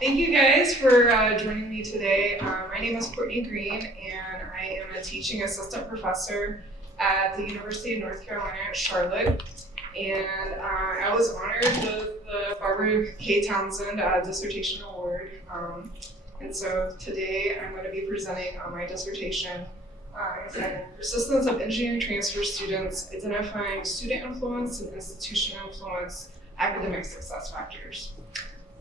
Thank you guys for joining me today. My name is Courtney Green, and I am a teaching assistant professor at the University of North Carolina at Charlotte. And I was honored with the Barbara K. Townsend Dissertation Award. And so today I'm going to be presenting on my dissertation entitled Persistence of Engineering Transfer Students, Identifying Student Influence and Institution Influence, Academic Success Factors.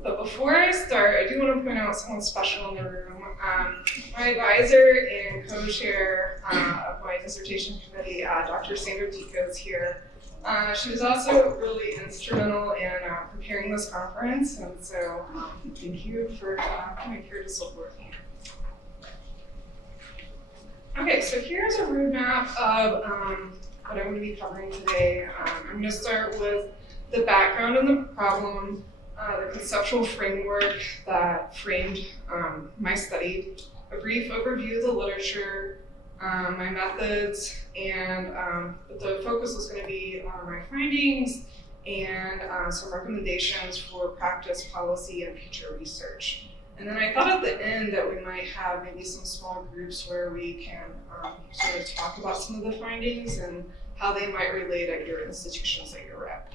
But before I start, I do want to point out someone special in the room. My advisor and co-chair of my dissertation committee, Dr. Sandra Tico, is here. She was also really instrumental in preparing this conference, and so thank you for coming here to support me. Okay, so here's a roadmap of what I'm going to be covering today. I'm going to start with the background and the problem, the conceptual framework that framed my study, a brief overview of the literature, my methods, and the focus is going to be on my findings and some recommendations for practice, policy, and future research. And then I thought at the end that we might have maybe some small groups where we can sort of talk about some of the findings and how they might relate at your institutions that you're at.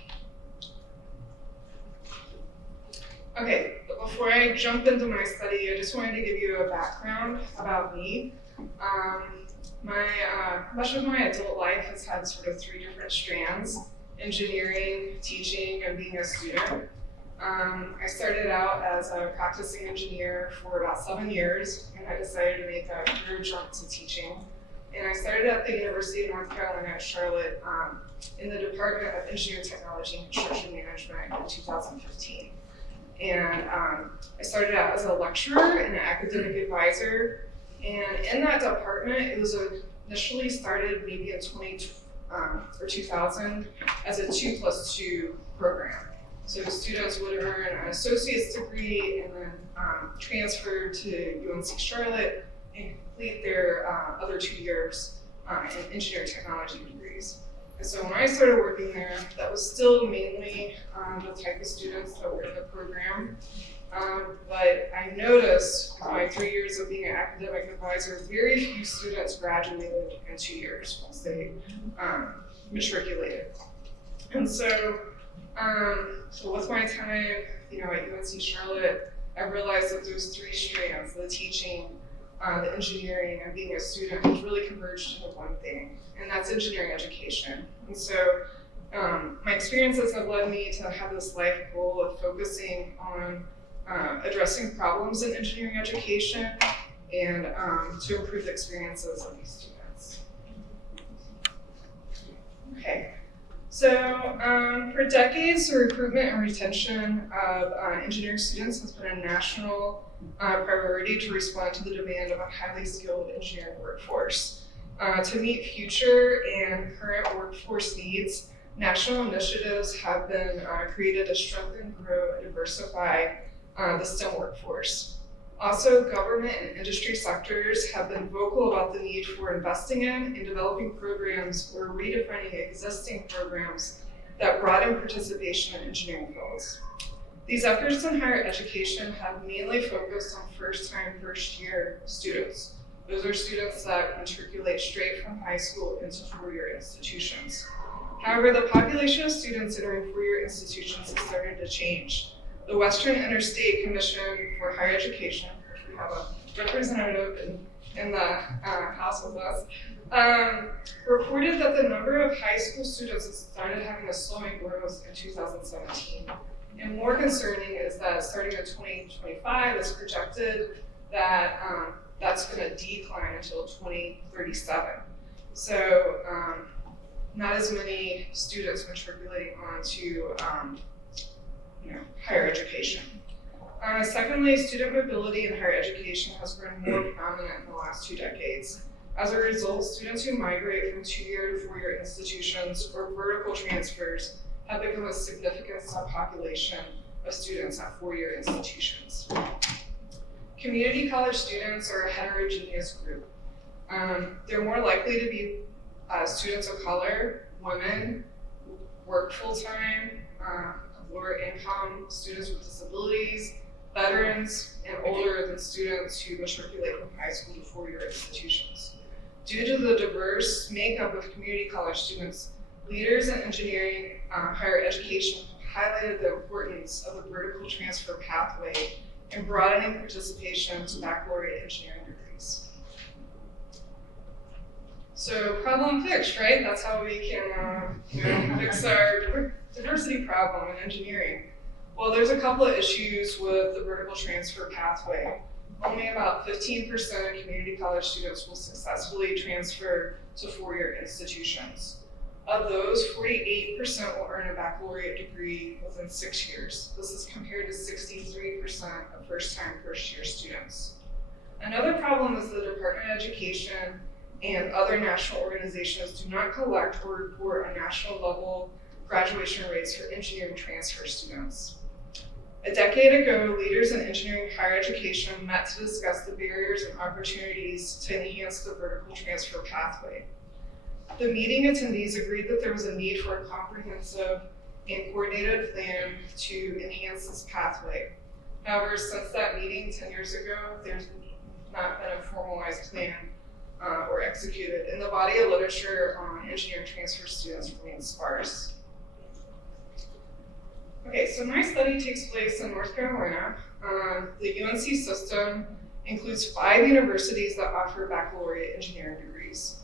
Okay, but before I jump into my study, I just wanted to give you a background about me. Much of my adult life has had sort of three different strands: engineering, teaching, and being a student. I started out as a practicing engineer for about 7 years, and I decided to make a career jump to teaching. And I started at the University of North Carolina at Charlotte in the Department of Engineering Technology and Construction Management in 2015. And I started out as a lecturer and an academic advisor. And in that department, it was initially started maybe in 2000 as a 2+2 program. So students would earn an associate's degree and then transfer to UNC Charlotte and complete their other 2 years in engineering technology degrees. And so when I started working there, that was still mainly the type of students that were in the program. But I noticed in my 3 years of being an academic advisor, very few students graduated in 2 years once they matriculated. And so with my time, at UNC Charlotte, I realized that those three strands, the teaching, the engineering, and being a student, has really converged into one thing, and that's engineering education. And so my experiences have led me to have this life goal of focusing on addressing problems in engineering education and to improve the experiences of these students. Okay. So for decades, the recruitment and retention of engineering students has been a national priority to respond to the demand of a highly skilled engineering workforce. To meet future and current workforce needs, national initiatives have been created to strengthen, grow, and diversify the STEM workforce. Also, government and industry sectors have been vocal about the need for investing in and developing programs or redefining existing programs that broaden participation in engineering fields. These efforts in higher education have mainly focused on first-time, first-year students. Those are students that matriculate straight from high school into four-year institutions. However, the population of students entering four-year institutions has started to change. The Western Interstate Commission for Higher Education, which we have a representative in the House with us, reported that the number of high school students has started having a slowing growth in 2017. And more concerning is that starting in 2025, it's projected that that's going to decline until 2037. So not as many students matriculating onto higher education. Secondly, student mobility in higher education has grown more prominent in the last 2 decades. As a result, students who migrate from 2-year to 4-year institutions or vertical transfers have become a significant subpopulation of students at 4-year institutions. Community college students are a heterogeneous group. They're more likely to be students of color, women, work full-time, lower income, students with disabilities, veterans, and older than students who matriculate from high school to four-year institutions. Due to the diverse makeup of community college students, leaders in engineering higher education have highlighted the importance of the vertical transfer pathway in broadening participation to baccalaureate engineering degrees. So problem fixed, right? That's how we can fix our diversity problem in engineering. Well, there's a couple of issues with the vertical transfer pathway. Only about 15% of community college students will successfully transfer to four-year institutions. Of those, 48% will earn a baccalaureate degree within 6 years. This is compared to 63% of first-time first-year students. Another problem is the Department of Education and other national organizations do not collect or report on national level graduation rates for engineering transfer students. A decade ago, leaders in engineering higher education met to discuss the barriers and opportunities to enhance the vertical transfer pathway. The meeting attendees agreed that there was a need for a comprehensive and coordinated plan to enhance this pathway. However, since that meeting 10 years ago, there's not been a formalized plan or executed, and the body of literature on engineering transfer students remains sparse. Okay, so my study takes place in North Carolina. The UNC system includes 5 universities that offer baccalaureate engineering degrees.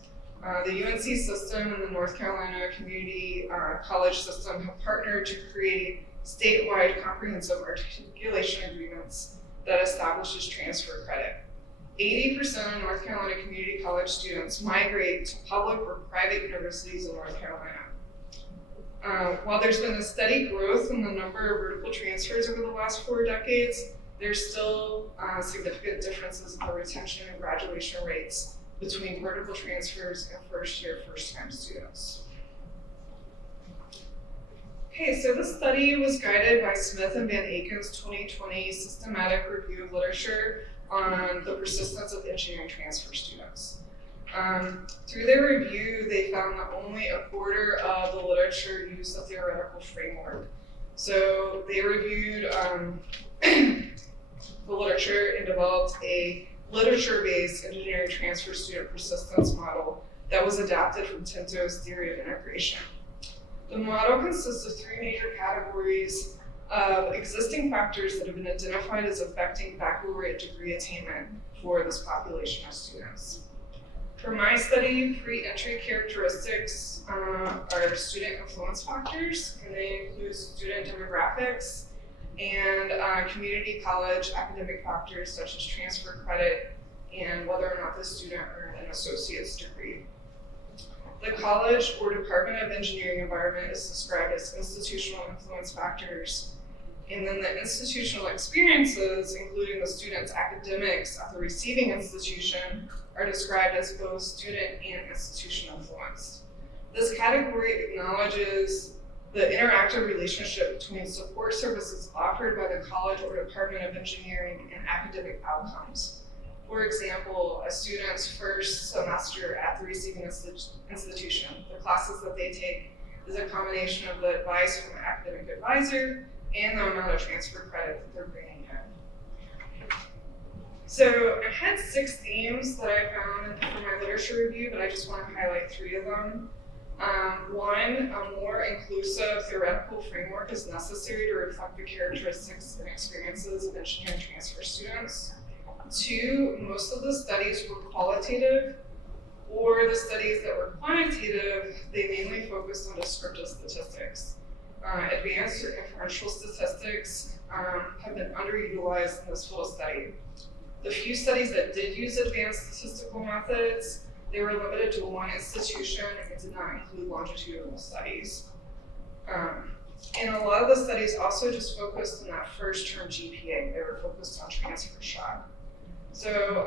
The UNC system and the North Carolina Community College system have partnered to create statewide comprehensive articulation agreements that establishes transfer credit. 80% of North Carolina community college students migrate to public or private universities in North Carolina. While there's been a steady growth in the number of vertical transfers over the last 4 decades, there's still significant differences in the retention and graduation rates between vertical transfers and first-year, first-time students. Okay, so this study was guided by Smith and Van Aken's 2020 systematic review of literature on the persistence of engineering transfer students. Through their review, they found that only a quarter of the literature used a theoretical framework. So they reviewed the literature and developed a literature-based engineering transfer student persistence model that was adapted from Tinto's theory of integration. The model consists of 3 major categories of existing factors that have been identified as affecting baccalaureate degree attainment for this population of students. For my study, pre-entry characteristics are student influence factors, and they include student demographics and community college academic factors such as transfer credit and whether or not the student earned an associate's degree. The college or Department of Engineering environment is described as institutional influence factors. And then the institutional experiences, including the student's academics at the receiving institution, are described as both student and institution influenced. This category acknowledges the interactive relationship between support services offered by the college or Department of Engineering and academic outcomes. For example, a student's first semester at the receiving institution, the classes that they take is a combination of the advice from an academic advisor and the amount of transfer credit that they're bringing in. So I had 6 themes that I found for my literature review, but I just want to highlight 3 of them. 1, a more inclusive theoretical framework is necessary to reflect the characteristics and experiences of engineering transfer students. 2, most of the studies were qualitative, or the studies that were quantitative, they mainly focused on descriptive statistics. Advanced or inferential statistics have been underutilized in this field of study. The few studies that did use advanced statistical methods, they were limited to 1 institution and did not include longitudinal studies. And a lot of the studies also just focused on that first term GPA. They were focused on transfer shock. So,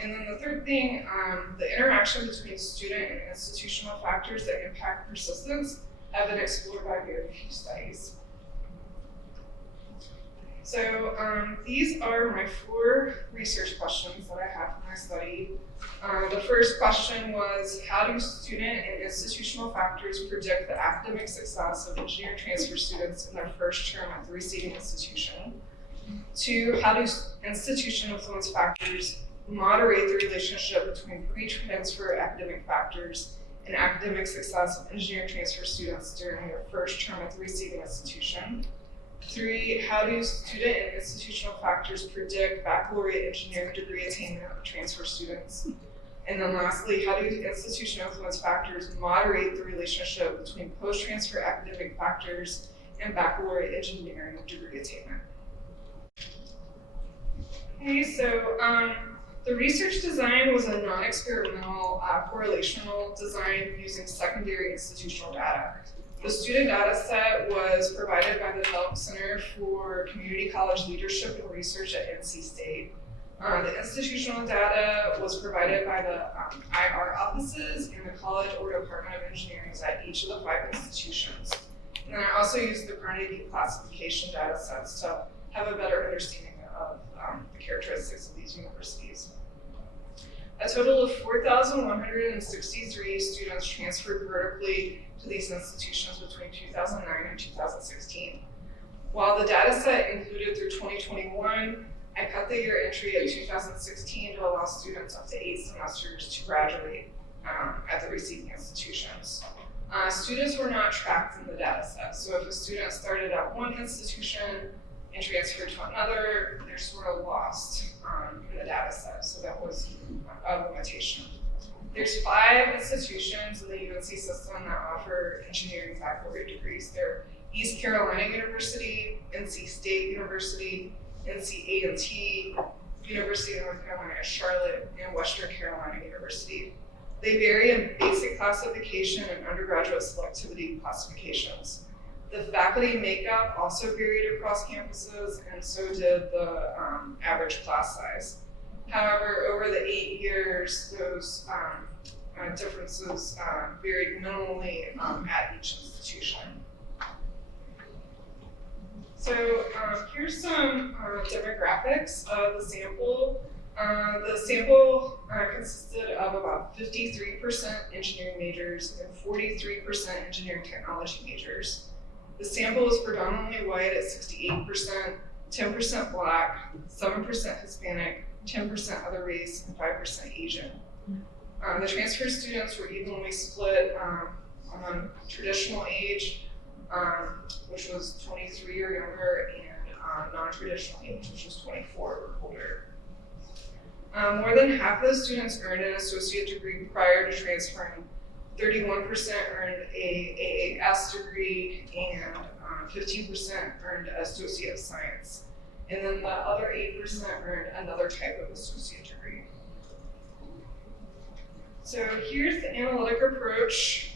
and then the 3rd thing, the interaction between student and institutional factors that impact persistence have been explored by very few studies. So these are my 4 research questions that I have for my study. The first question was, how do student and institutional factors predict the academic success of engineering transfer students in their first term at the receiving institution? 2, how do institution influence factors moderate the relationship between pre-transfer academic factors and academic success of engineering transfer students during their first term at the receiving institution? 3, how do student and institutional factors predict baccalaureate engineering degree attainment of transfer students? And then lastly, how do institutional influence factors moderate the relationship between post-transfer academic factors and baccalaureate engineering degree attainment? Okay, so the research design was a non-experimental correlational design using secondary institutional data. The student data set was provided by the Delk Center for Community College Leadership and Research at NC State. The institutional data was provided by the IR offices in the college or Department of Engineering at each of the 5 institutions. And then I also used the Carnegie classification data sets to have a better understanding of the characteristics of these universities. A total of 4,163 students transferred vertically to these institutions between 2009 and 2016. While the data set included through 2021, I cut the year entry at 2016 to allow students up to 8 semesters to graduate at the receiving institutions. Students were not tracked in the data set, so if a student started at one institution and transferred to another, they're sort of lost in the data set, so that was a limitation. There's 5 institutions in the UNC system that offer engineering baccalaureate degrees. They're East Carolina University, NC State University, NC A&T, University of North Carolina at Charlotte, and Western Carolina University. They vary in basic classification and undergraduate selectivity classifications. The faculty makeup also varied across campuses, and so did the average class size. However, over the 8 years, those differences varied minimally at each institution. So here's some demographics of the sample. The sample consisted of about 53% engineering majors and 43% engineering technology majors. The sample is predominantly white at 68%, 10% Black, 7% Hispanic, 10% other race, and 5% Asian. The transfer students were evenly split on traditional age, which was 23 or younger, and non-traditional age, which was 24 or older. More than half of the students earned an associate degree prior to transferring. 31% earned a AAS degree, and 15% earned associate of science. And then the other 8% earned another type of associate degree. So here's the analytic approach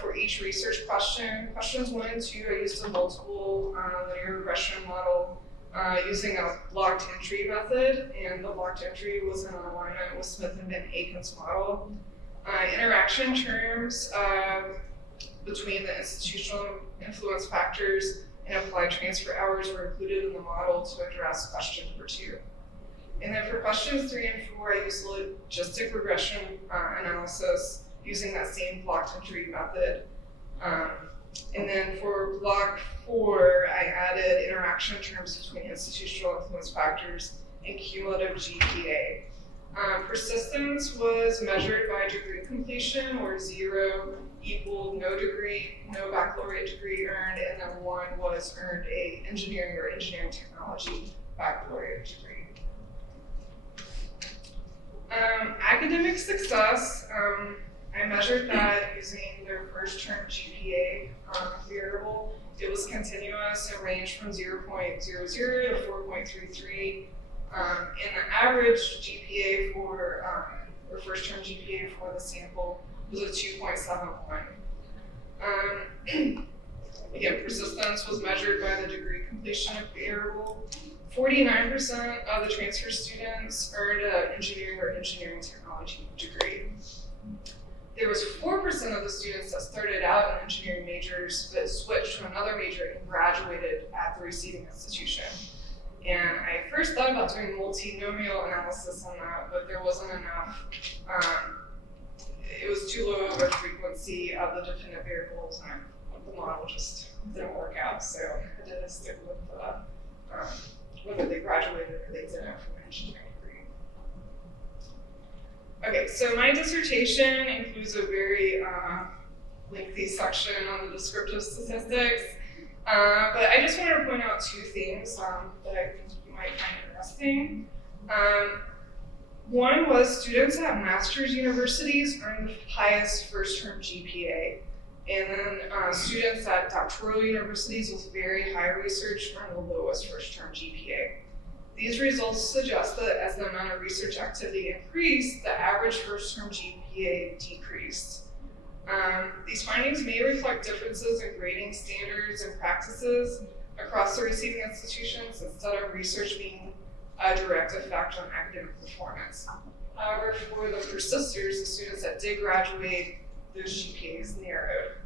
for each research question. Questions 1 and 2, I used a multiple linear regression model using a blocked entry method, and the blocked entry was in alignment with Smith and Van Aken's model. Interaction terms between the institutional influence factors and applied transfer hours were included in the model to address question number 2. And then for questions 3 and 4, I used logistic regression analysis using that same blocked entry method. And then for block 4, I added interaction terms between institutional influence factors and cumulative GPA. Persistence was measured by degree completion, where 0 equaled no degree, no baccalaureate degree earned, and then 1 was earned a engineering or engineering technology baccalaureate degree. Academic success, I measured that using their first term GPA variable. It was continuous and ranged from 0.00 to 4.33. And the average GPA for, or first term GPA for the sample was a 2.71. Again, persistence was measured by the degree completion variable. 49% of the transfer students earned an engineering or engineering technology degree. There was 4% of the students that started out in engineering majors that switched to another major and graduated at the receiving institution. And I first thought about doing multinomial analysis on that, but there wasn't enough. It was too low of a frequency of the dependent variables, and the model just didn't work out. So I did stick with whether they graduated or they didn't from an engineering degree. Okay, so my dissertation includes a very lengthy section on the descriptive statistics, but I just wanted to point out two things that I think you might find interesting. One was students at master's universities earn the highest first-term GPA, and then students at doctoral universities with very high research earn the lowest first-term GPA. These results suggest that as the amount of research activity increased, the average first-term GPA decreased. These findings may reflect differences in grading standards and practices across the receiving institutions instead of research being a direct effect on academic performance. However, for the persisters, the students that did graduate, those GPAs narrowed.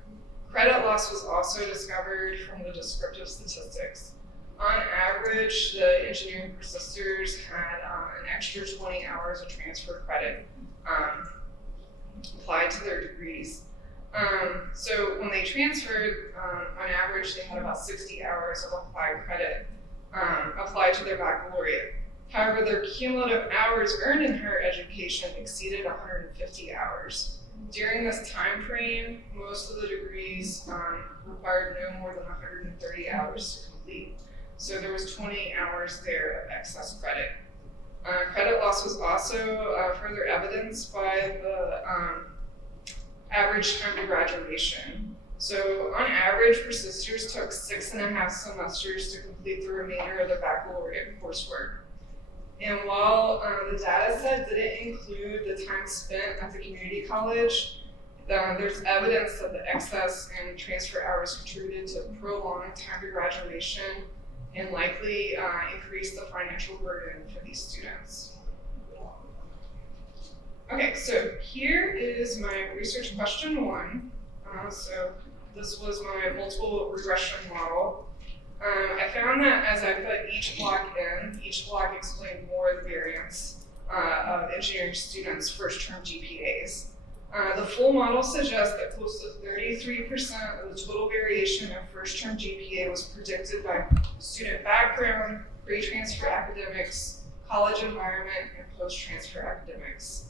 Credit loss was also discovered from the descriptive statistics. On average, the engineering persisters had an extra 20 hours of transfer credit applied to their degrees. So when they transferred, on average, they had about 60 hours of applied credit applied to their baccalaureate. However, their cumulative hours earned in higher education exceeded 150 hours. During this time frame, most of the degrees required no more than 130 hours to complete. So there was 20 hours there of excess credit. Credit loss was also further evidenced by the average time to graduation. So on average, persisters took 6.5 semesters to complete the remainder of the baccalaureate coursework. And while the data set didn't include the time spent at the community college, there's evidence that the excess and transfer hours contributed to prolonged time to graduation and likely increased the financial burden for these students. Okay, so here is my research question one. So this was my multiple regression model. I found that as I put each block in, each block explained more of the variance of engineering students' first-term GPAs. The full model suggests that close to 33% of the total variation of first-term GPA was predicted by student background, pre-transfer academics, college environment, and post-transfer academics.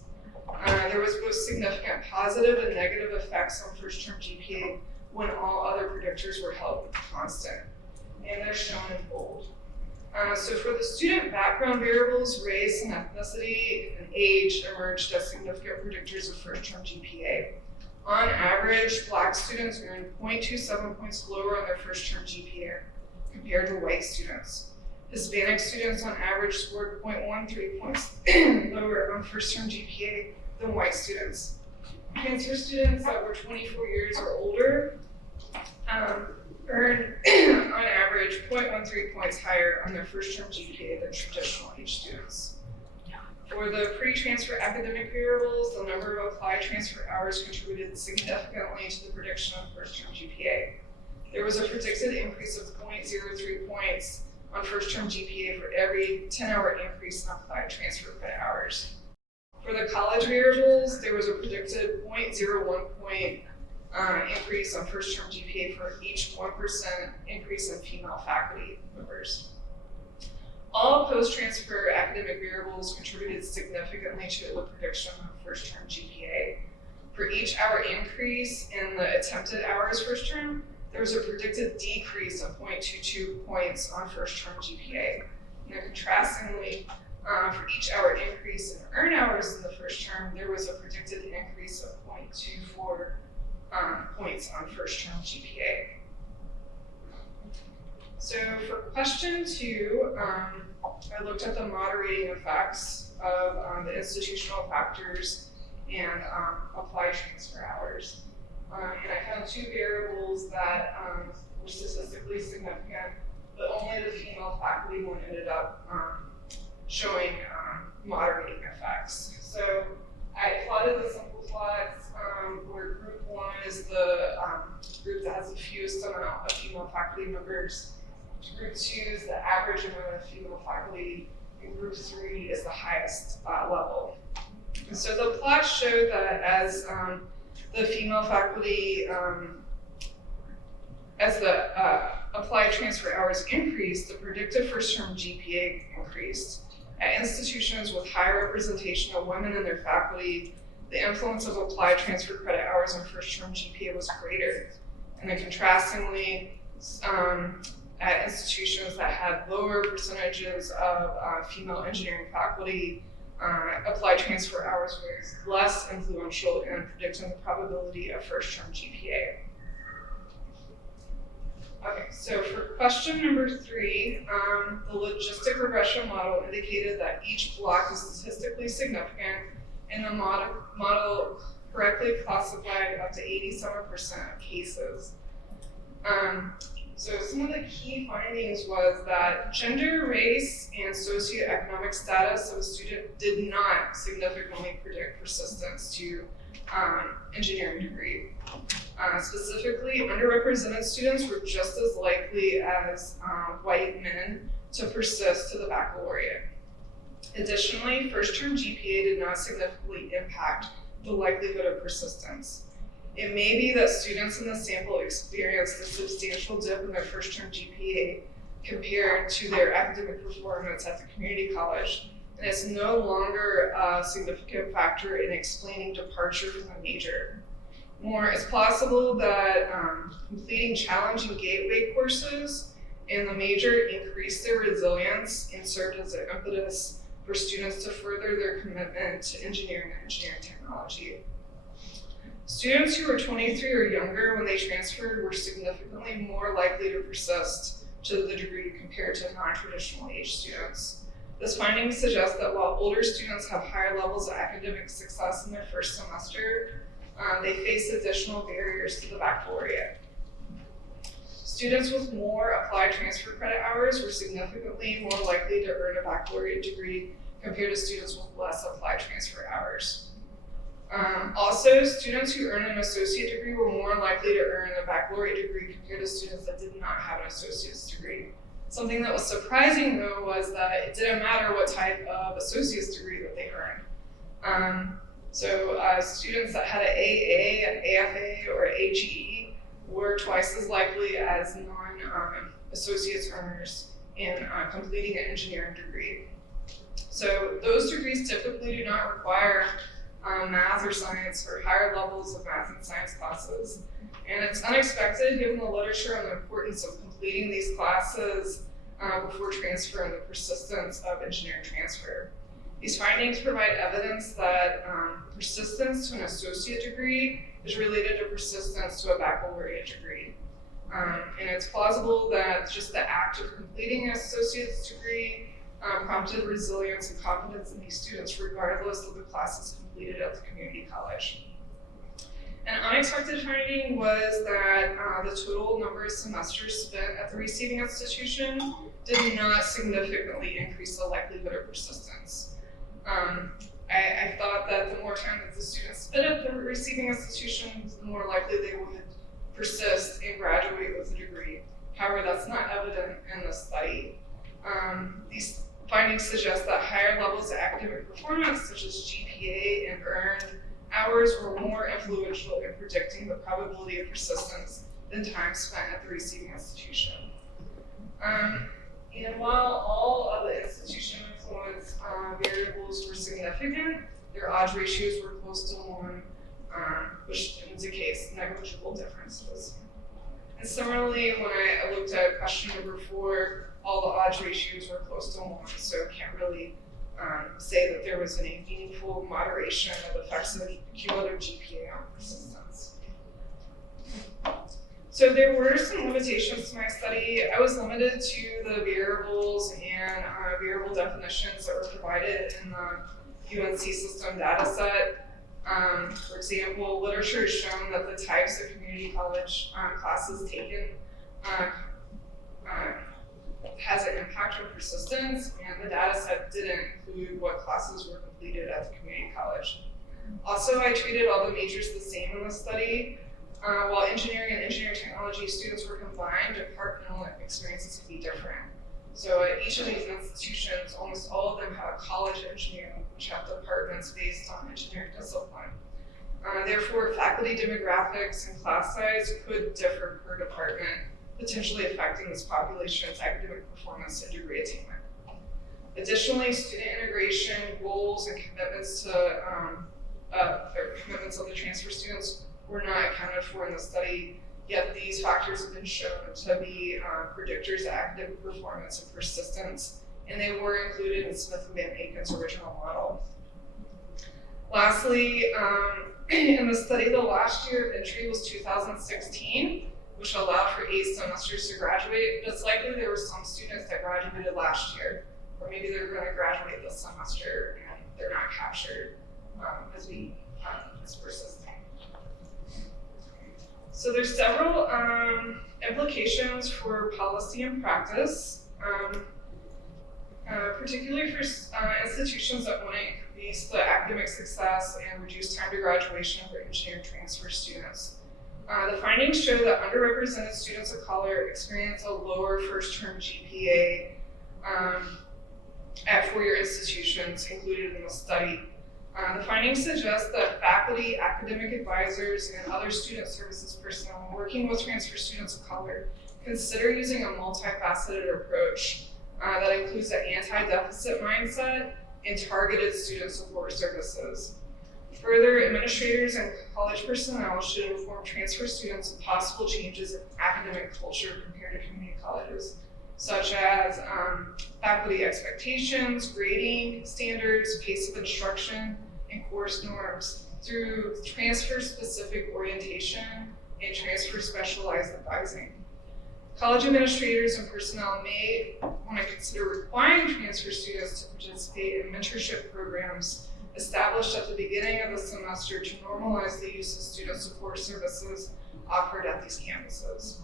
There was both significant positive and negative effects on first-term GPA when all other predictors were held constant, and they're shown in bold. So for the student background variables, race and ethnicity and age emerged as significant predictors of first-term GPA. On average, Black students earned 0.27 points lower on their first-term GPA compared to white students. Hispanic students on average scored 0.13 points lower on first-term GPA than white students. Cancer students that were 24 years or older earned, on average, 0.13 points higher on their first-term GPA than traditional age students. For the pre-transfer academic variables, the number of applied transfer hours contributed significantly to the prediction of first-term GPA. There was a predicted increase of 0.03 points on first-term GPA for every 10-hour increase in applied transfer credit hours. For the college variables, there was a predicted 0.01 point increase on first-term GPA for each 1% increase in female faculty members. All post-transfer academic variables contributed significantly to the prediction of first-term GPA. For each hour increase in the attempted hours first-term, there was a predicted decrease of 0.22 points on first-term GPA. And then contrastingly, for each hour increase in earned hours in the first term, there was a predicted increase of 0.24 points on first-term GPA. So for question two, I looked at the moderating effects of the institutional factors and applied transfer hours. And I found two variables that were statistically significant, but only the female faculty one ended up showing moderating effects. So I plotted the simple plots where group one is the group that has the fewest amount of female faculty members. Group two is the average amount of female faculty, and group three is the highest level. And so the plots showed that as the female faculty, as the applied transfer hours increased, the predicted first-term GPA increased. At institutions with high representation of women in their faculty, the influence of applied transfer credit hours on first-term GPA was greater. And then contrastingly, at institutions that had lower percentages of female engineering faculty, applied transfer hours were less influential in predicting the probability of first-term GPA. Okay, so for question number 3, the logistic regression model indicated that each block is statistically significant, and the model correctly classified up to 87% of cases. So some of the key findings was that gender, race, and socioeconomic status of a student did not significantly predict persistence to engineering degree. Specifically, underrepresented students were just as likely as white men to persist to the baccalaureate. Additionally, first-term GPA did not significantly impact the likelihood of persistence. It may be that students in the sample experienced a substantial dip in their first-term GPA compared to their academic performance at the community college, and it's no longer a significant factor in explaining departure from the major. More, it's possible that completing challenging gateway courses in the major increased their resilience and served as an impetus for students to further their commitment to engineering and engineering technology. Students who were 23 or younger when they transferred were significantly more likely to persist to the degree compared to non-traditional age students. This finding suggests that while older students have higher levels of academic success in their first semester, they face additional barriers to the baccalaureate. Students with more applied transfer credit hours were significantly more likely to earn a baccalaureate degree compared to students with less applied transfer hours. Also, students who earned an associate degree were more likely to earn a baccalaureate degree compared to students that did not have an associate's degree. Something that was surprising, though, was that it didn't matter what type of associate's degree that they earned. Students that had an AA, an AFA, or an AGE were twice as likely as non-associate's earners in completing an engineering degree. So those degrees typically do not require math or science or higher levels of math and science classes. And it's unexpected given the literature on the importance of completing these classes before transfer and the persistence of engineering transfer. These findings provide evidence that persistence to an associate degree is related to persistence to a baccalaureate degree. And it's plausible that just the act of completing an associate's degree prompted resilience and confidence in these students regardless of the classes completed at the community college. An unexpected finding was that the total number of semesters spent at the receiving institution did not significantly increase the likelihood of persistence. I thought that the more time that the students spent at the receiving institution, the more likely they would persist and graduate with a degree. However, that's not evident in the study. These findings suggest that higher levels of academic performance, such as GPA and earned hours, were more influential in predicting the probability of persistence than time spent at the receiving institution. And while all of the institution influence variables were significant, their odds ratios were close to 1, which indicates negligible differences. And similarly, when I looked at question number 4, all the odds ratios were close to 1, so I can't really say that there was any meaningful moderation of effects of cumulative GPA on persistence. So there were some limitations to my study. I was limited to the variables and variable definitions that were provided in the UNC system data set. For example, literature has shown that the types of community college classes taken has an impact on persistence, and the data set didn't include what classes were completed at the community college. Also, I treated all the majors the same in the study. While engineering and engineering technology students were combined, departmental experiences could be different. So at each of these institutions, almost all of them have a college engineering, which have departments based on engineering discipline. Therefore, faculty demographics and class size could differ per department potentially affecting this population's academic performance and degree attainment. Additionally, student integration goals and commitments commitments of the transfer students were not accounted for in the study, yet these factors have been shown to be predictors of academic performance and persistence, and they were included in Smith and Van Aken's original model. Lastly, in the study, the last year of entry was 2016, which allowed for 8 semesters to graduate, but it's likely there were some students that graduated last year, or maybe they're going to graduate this semester and they're not captured as persistent. So there's several implications for policy and practice, particularly for institutions that want to increase the academic success and reduce time to graduation for engineering transfer students. The findings show that underrepresented students of color experience a lower first-term GPA at four-year institutions included in the study. The findings suggest that faculty, academic advisors, and other student services personnel working with transfer students of color consider using a multifaceted approach that includes an anti-deficit mindset and targeted student support services. Further, administrators and college personnel should inform transfer students of possible changes in academic culture compared to community colleges, such as faculty expectations, grading standards, pace of instruction, and course norms through transfer-specific orientation and transfer-specialized advising. College administrators and personnel may want to consider requiring transfer students to participate in mentorship programs established at the beginning of the semester to normalize the use of student support services offered at these campuses.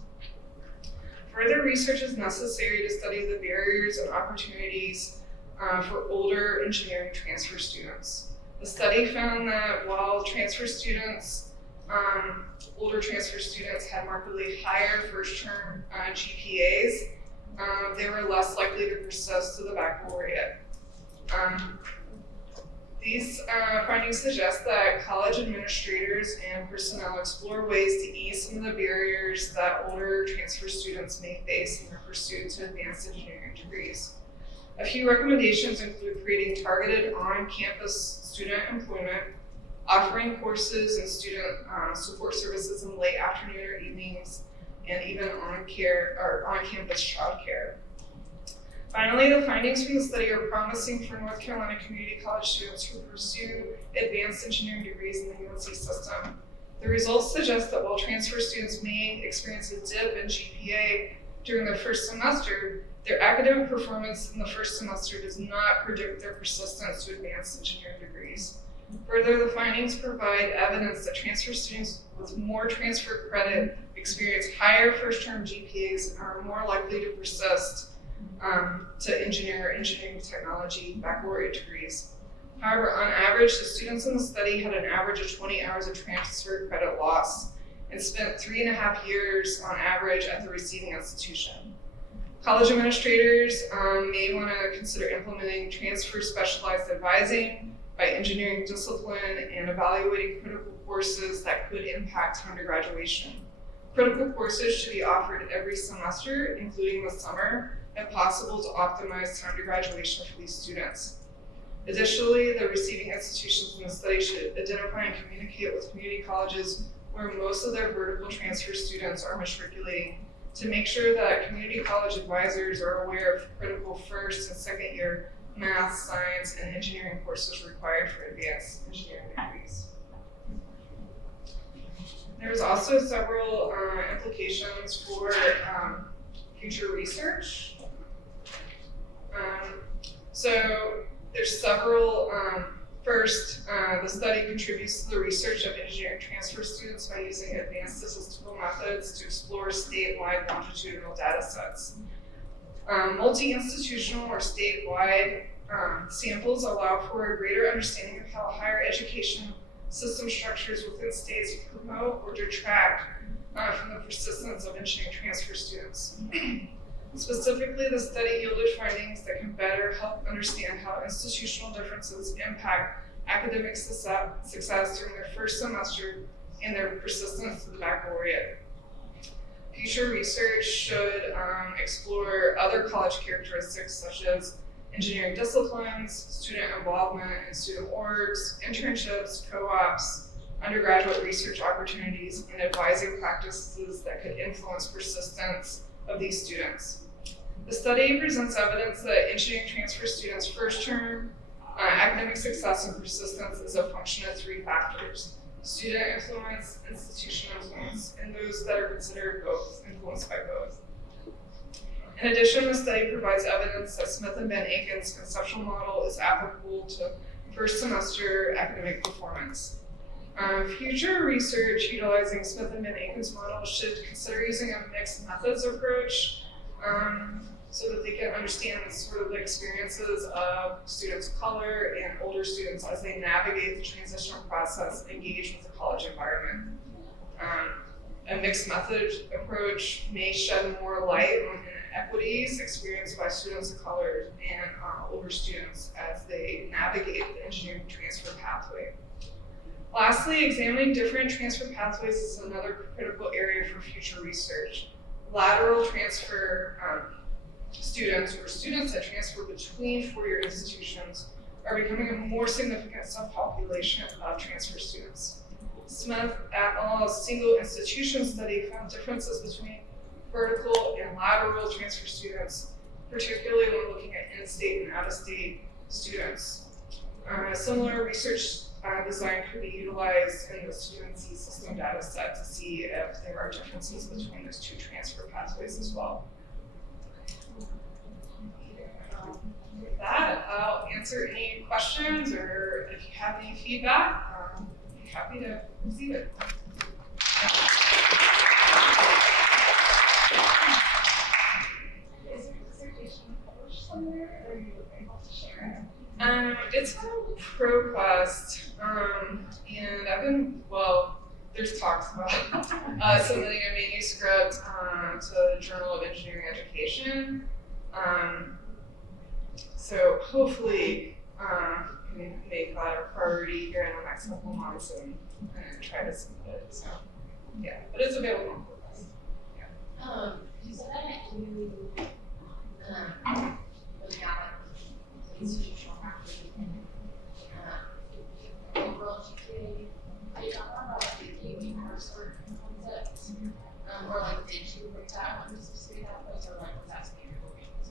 Further research is necessary to study the barriers and opportunities for older engineering transfer students. The study found that while older transfer students had markedly higher first-term GPAs, they were less likely to persist to the baccalaureate. These findings suggest that college administrators and personnel explore ways to ease some of the barriers that older transfer students may face in their pursuit to advanced engineering degrees. A few recommendations include creating targeted on-campus student employment, offering courses and student support services in late afternoon or evenings, and even on-campus childcare. Finally, the findings from the study are promising for North Carolina community college students who pursue advanced engineering degrees in the UNC system. The results suggest that while transfer students may experience a dip in GPA during their first semester, their academic performance in the first semester does not predict their persistence to advanced engineering degrees. Further, the findings provide evidence that transfer students with more transfer credit experience higher first-term GPAs and are more likely to persist to engineering technology baccalaureate degrees. However, on average, the students in the study had an average of 20 hours of transfer credit loss and spent 3.5 years on average at the receiving institution. College administrators may want to consider implementing transfer specialized advising by engineering discipline and evaluating critical courses that could impact time to graduation. Critical courses should be offered every semester, including the summer, if possible to optimize time to graduation for these students. Additionally, the receiving institutions in the study should identify and communicate with community colleges where most of their vertical transfer students are matriculating to make sure that community college advisors are aware of critical first and second year math, science, and engineering courses required for advanced engineering degrees. There's also several implications for future research. So there's several. First, the study contributes to the research of engineering transfer students by using advanced statistical methods to explore statewide longitudinal data sets. Multi-institutional or statewide samples allow for a greater understanding of how higher education system structures within states promote or detract from the persistence of engineering transfer students. Specifically, the study yielded findings that can better help understand how institutional differences impact academic success during their first semester and their persistence to the baccalaureate. Future research should explore other college characteristics such as engineering disciplines, student involvement in student orgs, internships, co-ops, undergraduate research opportunities, and advising practices that could influence persistence of these students. The study presents evidence that engineering transfer students' first term academic success and persistence is a function of 3 factors: student influence, institutional influence, and those that are considered both, influenced by both. In addition, the study provides evidence that Smith and Van Aken's conceptual model is applicable to first semester academic performance. Future research utilizing Smith and Van Aken's model should consider using a mixed methods approach so that they can understand sort of the experiences of students of color and older students as they navigate the transitional process and engage with the college environment. A mixed method approach may shed more light on inequities experienced by students of color and older students as they navigate the engineering transfer pathway. Lastly, examining different transfer pathways is another critical area for future research. Lateral transfer students, or students that transfer between four-year institutions, are becoming a more significant subpopulation of transfer students. Smith et al.'s single institution study found differences between vertical and lateral transfer students, particularly when looking at in-state and out-of-state students. Similar research design could be utilized in the Studency system data set to see if there are differences between those 2 transfer pathways as well. With that, I'll answer any questions, or if you have any feedback, I'd be happy to receive it. Is your dissertation published somewhere, or are you able to share it? It's on ProQuest, and I've been, there's talks about submitting a manuscript to the Journal of Engineering Education. So hopefully can make that a priority here in the next couple of months and try to submit it. So yeah, but it's available on ProQuest. Yeah. You said that you really got like institutional faculty and overall GPA. Are you talking about like the GPA coursework concepts? Or like did you break that one specific pathways, or like was that standard portions?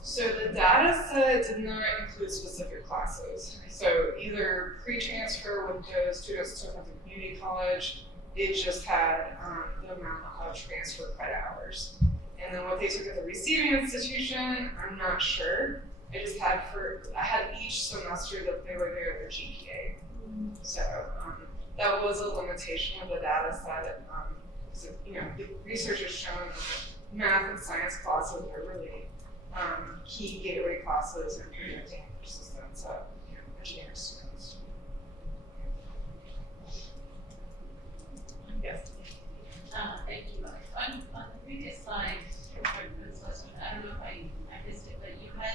So the data set did not include specific classes. So either pre-transfer with the students took at the community college, it just had the amount of transfer credit hours. And then what they took at the receiving institution, I'm not sure. I had each semester that they were there their GPA. So that was a limitation of the data set. So, the research has shown that math and science classes are really key gateway classes in predicting persistence of engineering students. Yes. Thank you. On the previous slide, for this lesson, I don't know if I missed it, but you had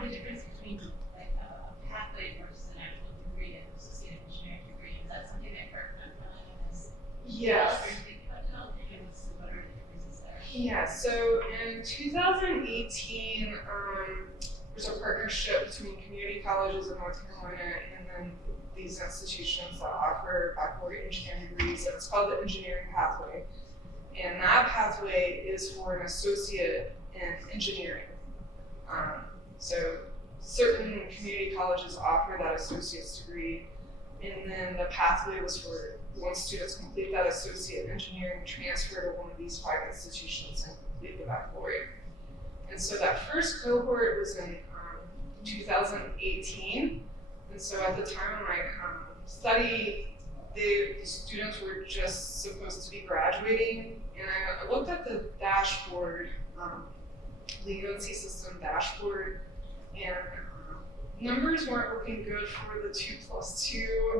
the difference between like a pathway versus an actual degree, an associate engineering degree. Is that something that you're as Yes. What are the differences there? Yeah, so in 2018, there's a partnership between community colleges in North Carolina and then these institutions that offer baccalaureate engineering degrees, and it's called the engineering pathway. And that pathway is for an associate in engineering. So certain community colleges offer that associate's degree, and then the pathway was for once students complete that associate in engineering, transfer to one of these 5 institutions and complete the baccalaureate. And so that first cohort was in 2018, and so at the time of my study, the students were just supposed to be graduating, and I looked at the dashboard, the UNC system dashboard, and numbers weren't looking good for the 2+2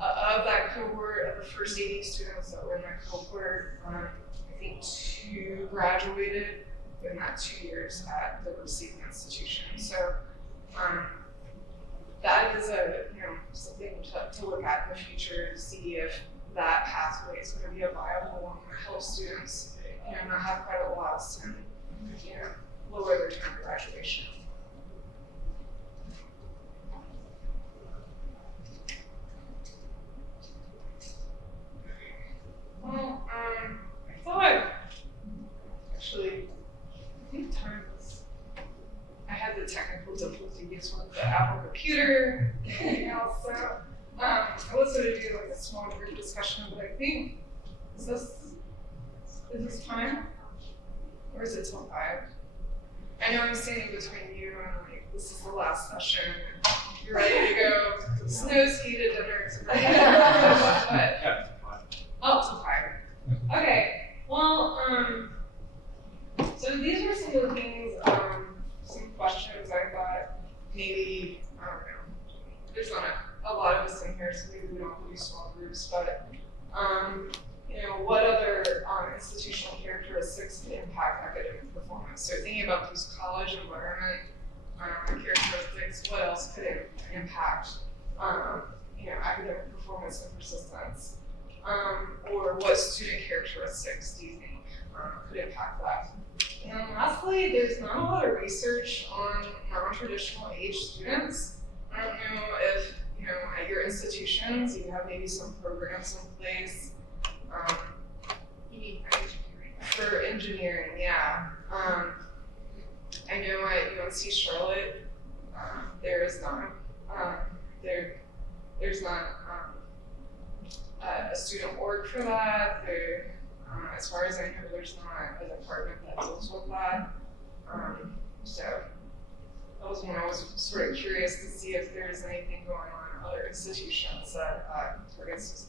of that cohort. Of the first 80 students that were in that cohort, I think 2 graduated in that 2 years at the receiving institution. So that is something to look at in the future to see if that pathway is going to be a viable one to help students, not have credit loss and, lower their time to graduation. Well, I thought, actually, I think time was, I had the technical difficulties with the Apple computer and everything else, so I was going to do like a small group discussion, but I think, is this time? Or is it till 5? I know I'm standing between you and like, this is the last session. You're ready to go snow ski to dinner. But, oh, till 5. Okay, well, so these were some of the things, some questions I thought maybe, I don't know, there's not a lot of us in here, so maybe we don't have to do small groups, but, what other institutional characteristics could impact academic performance? So thinking about those college environment characteristics, what else could impact, academic performance and persistence? Or what student characteristics do you think could impact that? And lastly, there's not a lot of research on non-traditional age students. I don't know if, at your institutions, you have maybe some programs in place for engineering, yeah. I know at UNC Charlotte, there is not, there's not a student org for that. There, as far as I know, there's not a department that deals with that. So that was when I was sort of curious to see if there's anything going on in other institutions that targets this.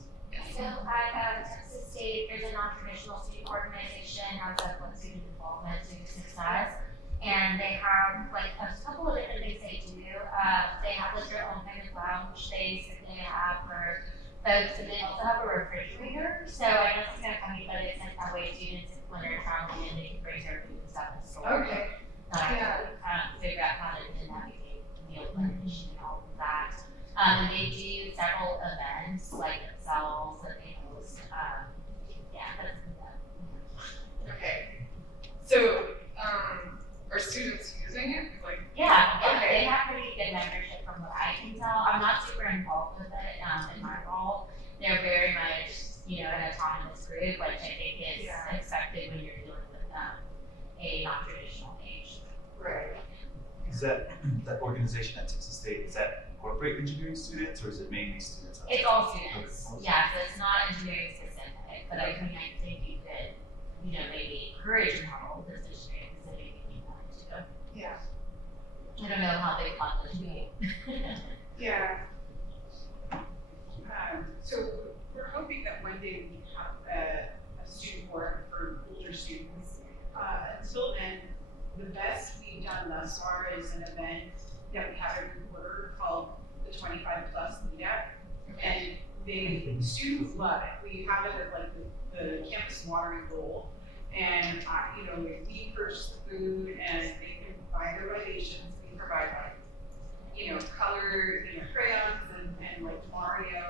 So at Texas State, there's a non-traditional student organization, has a student involvement, student success, and they have like a couple of different things they do. They have like their own kind of lounge space that they have for folks, and they also have a refrigerator. So I know it's kind of funny, but it's like that way students, when they're traveling in, they can bring their food and stuff and store. Okay. Figure out how to navigate meal planning and all of that. And they do several events like themselves that they host. That's that. Okay. So, are students using it? They have pretty good membership from what I can tell. I'm not super involved with it in my role. They're very much, an autonomous group, which I think is expected when you're dealing with a non-traditional age. Right. Is that organization at Texas State, is that incorporate engineering students or is it mainly students? It's all students. Yeah, so it's not engineering specific, but I think you could, maybe encourage and help this engineering specific if you wanted to. Yeah. I don't know how they thought this be. Yeah. So we're hoping that one day we have a student board for older students. Until then, the best we've done thus far is an event that we have every quarter called the 25 plus meetup. And the students love it. We have it as like the campus watering goal. And we purchase the food and they can buy their libations. We provide color, crayons and like Mario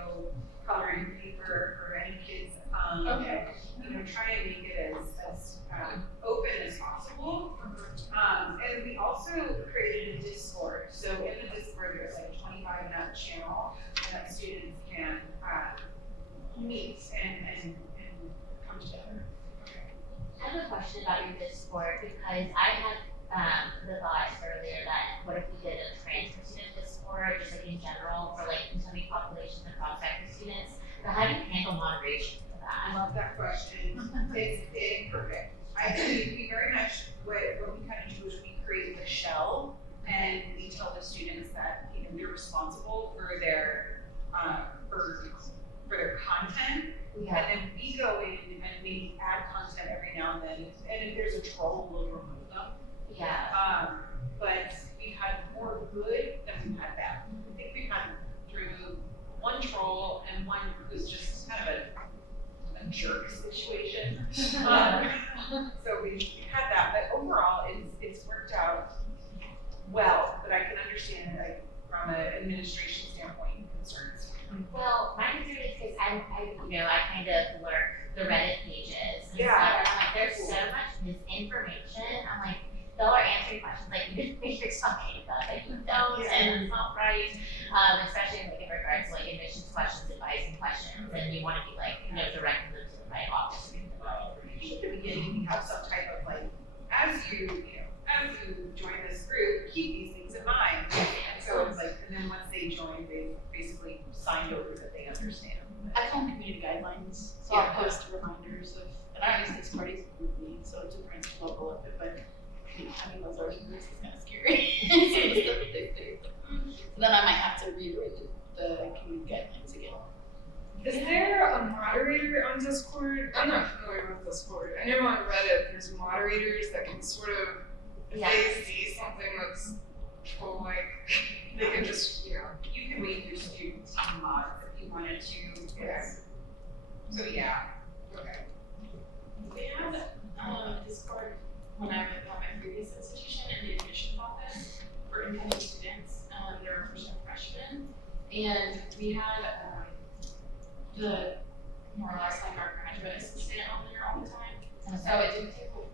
coloring paper for any kids. Okay. Try and make it as open as possible. And we also created a Discord. So in the Discord, there's like a 25 and up channel that students can meet and come together. I have a question about your Discord because I had the thought earlier that what if we did a transfer student Discord, just like in general, for like incoming populations and prospective students, but how do you handle moderation for that? I love that question. It's perfect. We very much, what we kind of do is we create the shell and we tell the students that, we're responsible for their, for their content. Yeah. And then we go in and maybe add content every now and then. And if there's a troll, we'll remove them. Yeah. But we've had more good than we've had bad. I think we've had through one troll and one who's just kind of a jerk situation. So we've had that, but overall it's worked out well, but I can understand like from an administration standpoint concerns. Well, mine is really because I kind of lurk the Reddit pages and Yeah. stuff, and I'm like, there's so much misinformation. I'm like, y'all are answering questions like you didn't think you're talking about, like you don't, and it's not right. Especially like in regards to like admissions questions, advising questions, and you want to be like, directing them to the right office. I think at the beginning, you have some type of like, as you join this group, keep these things in mind. And so it's like, and then once they join, they basically signed over that they understand. I call them community guidelines, so I'll post reminders of, and I use these parties with me, so it's a branch local of it, but having those are groups is kind of scary. Some of the stuff that they say. So then I might have to reread the community guidelines again. Is there a moderator on Discord? I'm not familiar with Discord. I know on Reddit there's moderators that can sort of, if they see something that's like, they can just, You can make your students mods if you wanted to. Yes. So yeah. Okay. We had Discord when I was at my previous institution in the admissions office for incoming students. They were first and freshmen, and we had the more or less like our graduate assistant on there all the time. So it didn't take like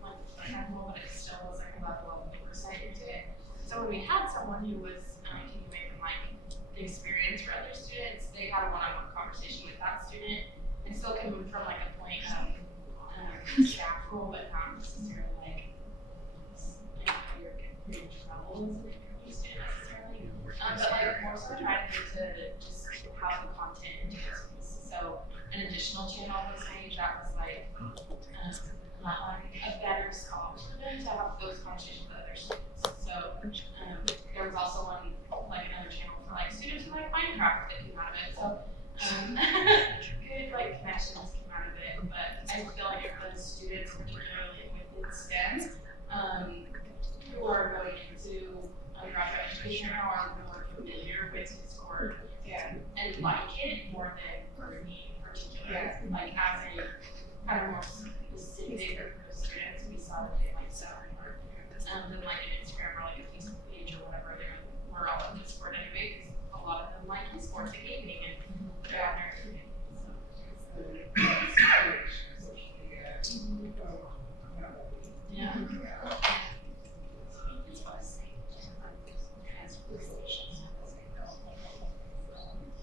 level, but it still was like a level of oversight into it. So when we had someone who was taking away from like the experience for other students, they had a one-on-one conversation with that student and still coming from like a point of staff role, but not necessarily like you're in trouble as a student necessarily. But like more so trying to just have the content and details. So an additional channel was made that was like a better scholar for them to have those conversations with other students. So there was also one like another channel for like students who like Minecraft that came out of it. So good like connections came out of it. But I feel like for the students, particularly within STEM, who are going into undergraduate education now are more familiar with Discord and like it more than for me in particular. Like as a kind of more specific group of students, we saw that they like stuff more than like an Instagram or like a Facebook page or whatever. We're all on Discord anyway because a lot of them like esports and gaming and they're on there too. Yeah.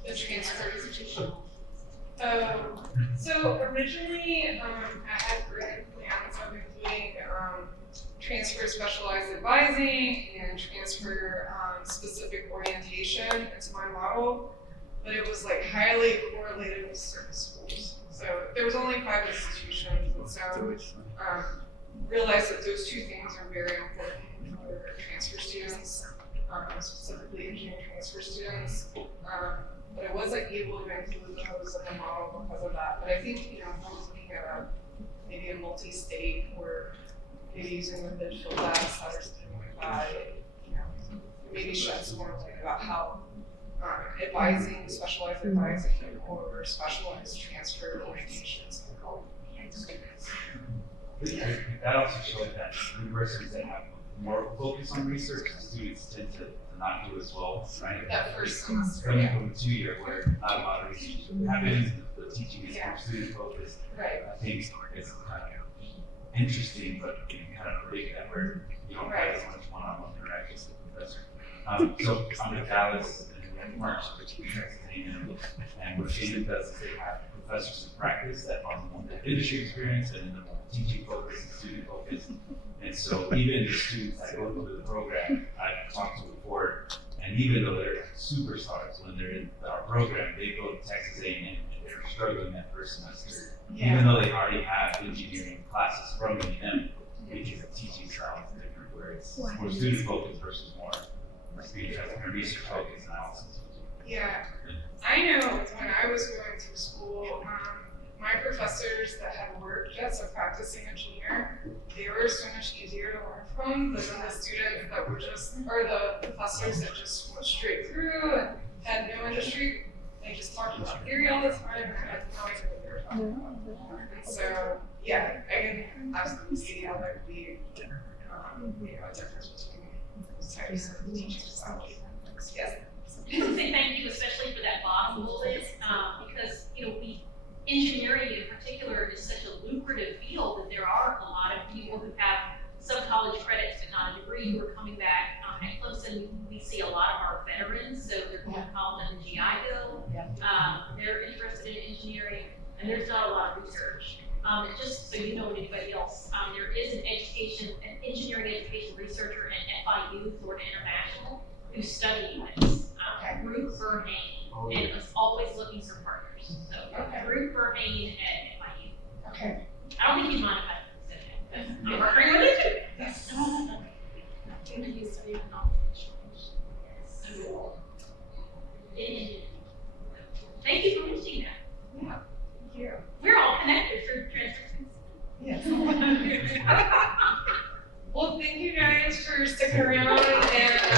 The transfer institution. So originally, I had grand plans of including transfer specialized advising and transfer specific orientation into my model, but it was like highly correlated with certain schools. So there was only 5 institutions, and so realized that those 2 things are very important for transfer students, specifically engineering transfer students. But I wasn't able to include those in the model because of that. But I think, if I was looking at maybe a multi-state or maybe using the midfield data set or something like that, maybe shed some more light about how advising, specialized advising, or specialized transfer orientations can help students. That also showed that universities that have more focus on research, students tend to not do as well, right? That first semester. Coming from a 2-year where not a lot of research happens, the teaching is more student focused. Right. I think it's kind of interesting, but you can kind of predict that where you don't have as much one-on-one interaction with the professor. So I'm in Dallas in March, and what Shane does is they have professors in practice that are more industry experience and then the more teaching focused and student focused. And so even the students I go through the program, I've talked to before, and even though they're superstars when they're in our program, they go to Texas A&M and they're struggling that first semester. Even though they already have engineering classes from A&M, because the teaching style is different, where it's more student focused versus more research focused analysis. Yeah, I know when I was going through school, my professors that had worked as a practicing engineer, they were so much easier to learn from than the students that were just, or the professors that just went straight through and had no industry. They just talked about theory all the time and I had no idea what they were talking about. And so, yeah, I can absolutely see how there would be a difference between those types of teaching styles. Yes. Say thank you, especially for that box bullet. good field, that there are a lot of people who have some college credits but not a degree who are coming back. At Clemson, we see a lot of our veterans, so they're going to call them the GI Bill. They're interested in engineering, and there's not a lot of research. Just so you know, and anybody else, there is an engineering education researcher at FIU, Florida International, who's studying this. Ruth Verhane, and is always looking for partners. So Ruth Verhane at FIU. Okay. I don't think he's mind if I said that. I'm partnering with it. Yes. Thank you, study of knowledge. Thank you for mentioning that. Yeah. Thank you. We're all connected through transcriptions. Yes. Well, thank you guys for sticking around and